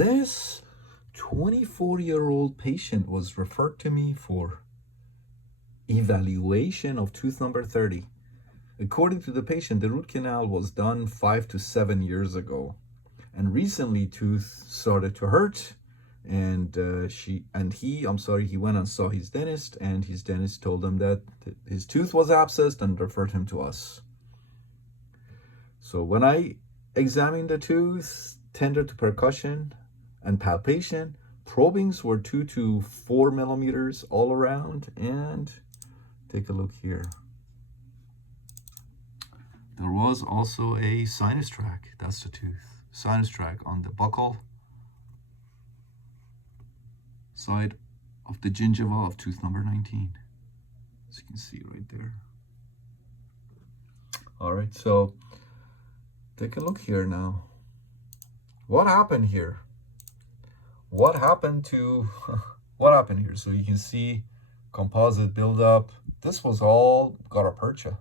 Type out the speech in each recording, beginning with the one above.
This 24-year-old patient was referred to me for evaluation of tooth number 30. According to the patient, the root canal was done 5 to 7 years ago, and recently tooth started to hurt, and he went and saw his dentist, and his dentist told him that his tooth was abscessed and referred him to us. So when I examined the tooth, tender to percussion and palpation, probings were 2 to 4 millimeters all around. And take a look here. There was also a sinus tract. That's the tooth. Sinus tract on the buccal side of the gingiva of tooth number 19. As you can see right there. All right, so take a look here now. What happened here? What happened here? So you can see composite buildup. This was all gutta percha.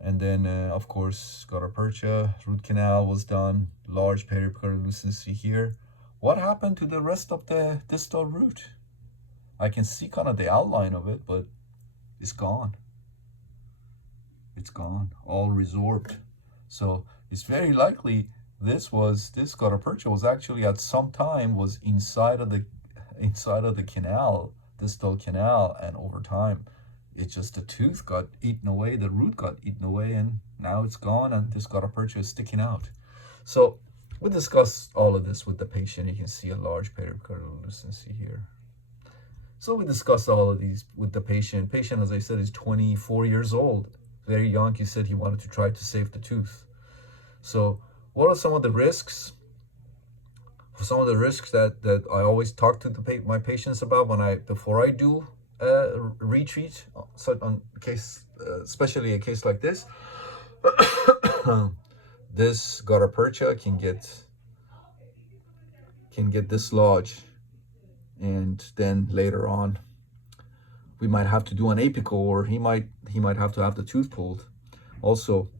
And then, of course, gutta percha, root canal was done, large periapical lucency here. What happened to the rest of the distal root? I can see kind of the outline of it, but it's gone. It's gone, all resorbed. So it's very likely this gutta percha was actually at some time was inside of the canal, distal canal, and over time it's just the tooth got eaten away, the root got eaten away, and now it's gone, and this gutta percha is sticking out. So we'll discuss all of this with the patient. You can see a large periapical lucency here. So we discussed all of these with the patient. Patient, as I said, is 24 years old. Very young. He said he wanted to try to save the tooth. So what are some of the risks? Some of the risks that I always talk to my patients about before I do retreat, on case, especially a case like this. This gutta percha can get dislodged, and then later on we might have to do an apical, or he might have to have the tooth pulled. Also,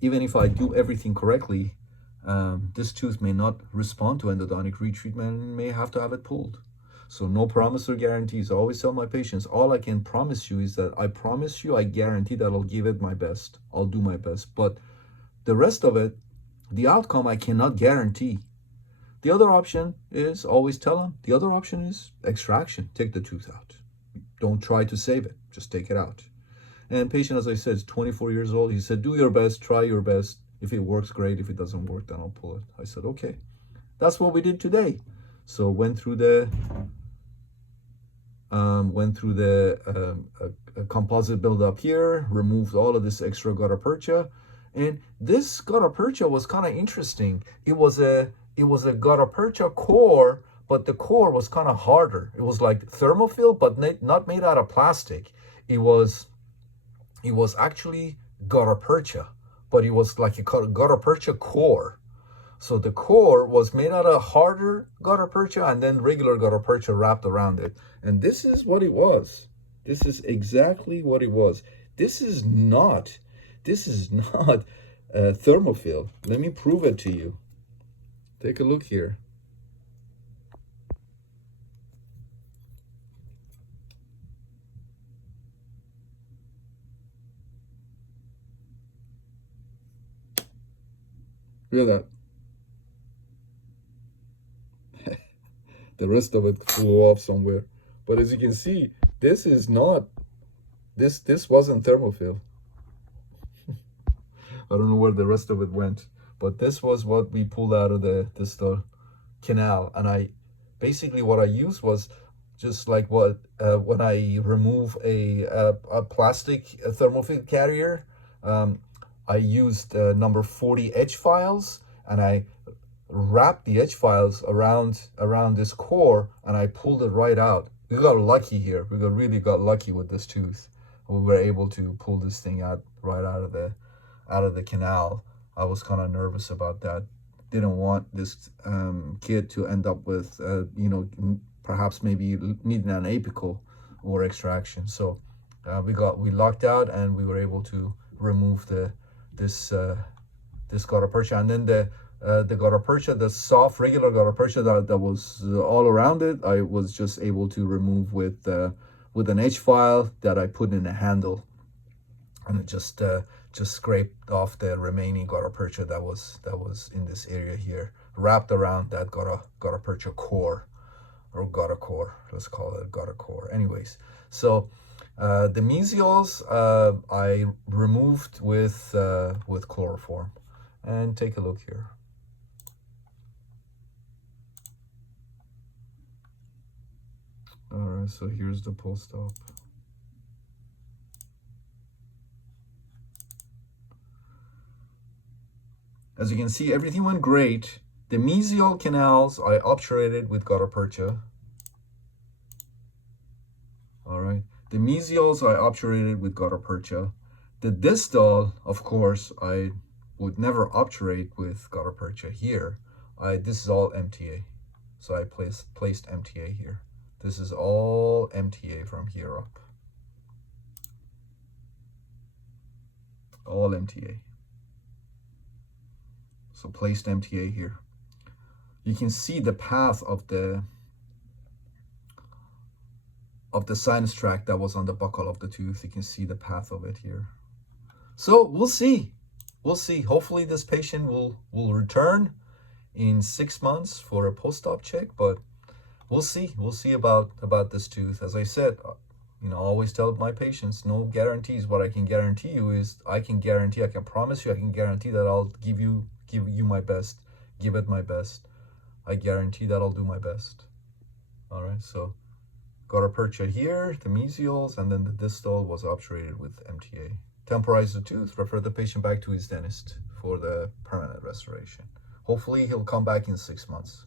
even if I do everything correctly, this tooth may not respond to endodontic retreatment and may have to have it pulled. So no promise or guarantees. I always tell my patients, all I can promise you is that I promise you, I guarantee that I'll give it my best. I'll do my best. But the rest of it, the outcome, I cannot guarantee. The other option is, always tell them, the other option is extraction. Take the tooth out. Don't try to save it. Just take it out. And patient, as I said, is 24 years old. He said, do your best, try your best. If it works, great. If it doesn't work, then I'll pull it. I said, okay. That's what we did today. So went through the composite buildup here, removed all of this extra gutta percha, and this gutta percha was kind of interesting. It was a gutta percha core, but the core was kind of harder. It was like thermophil, but not made out of plastic. It was actually gutta percha, but it was like a gutta percha core. So the core was made out of harder gutta percha and then regular gutta percha wrapped around it. And this is what it was. This is exactly what it was. This is not thermophil. Let me prove it to you. Take a look here. Look at that. The rest of it flew off somewhere. But as you can see, this is not, this wasn't thermophil. I don't know where the rest of it went, but this was what we pulled out of the distal canal. And basically what I used was just like when I remove a plastic thermophil carrier, I used number 40 edge files, and I wrapped the edge files around this core, and I pulled it right out. We got lucky here. We really got lucky with this tooth. We were able to pull this thing out right out of the canal. I was kind of nervous about that. Didn't want this kid to end up with perhaps maybe needing an apical or extraction. So we locked out, and we were able to remove this gutta percha. And then the gutta percha, the soft regular gutta percha that was all around it, I was just able to remove with an H file that I put in a handle, and it just scraped off the remaining gutta percha that was in this area here, wrapped around that gutta percha core, or gutta core. Let's call it gutta core. Anyways, so the mesials I removed with chloroform, and take a look here. All right, so here's the post-op. As you can see, everything went great. The mesial canals I obturated with gutta percha. All right, the mesials I obturated with gutta percha. The distal, of course, I would never obturate with gutta percha here. This is all MTA, so I placed MTA here. This is all MTA from here up. All MTA. So placed MTA here. You can see the path of the sinus tract that was on the buccal of the tooth. You can see the path of it here. So we'll see. We'll see. Hopefully this patient will return in 6 months for a post-op check, but we'll see. We'll see about this tooth. As I said, I always tell my patients, no guarantees. What I can guarantee you is I can promise you, I can guarantee that I'll give you my best, give it my best. I guarantee that I'll do my best. All right, so gutta percha here, the mesials, and then the distal was obturated with MTA. Temporize the tooth, refer the patient back to his dentist for the permanent restoration. Hopefully he'll come back in 6 months.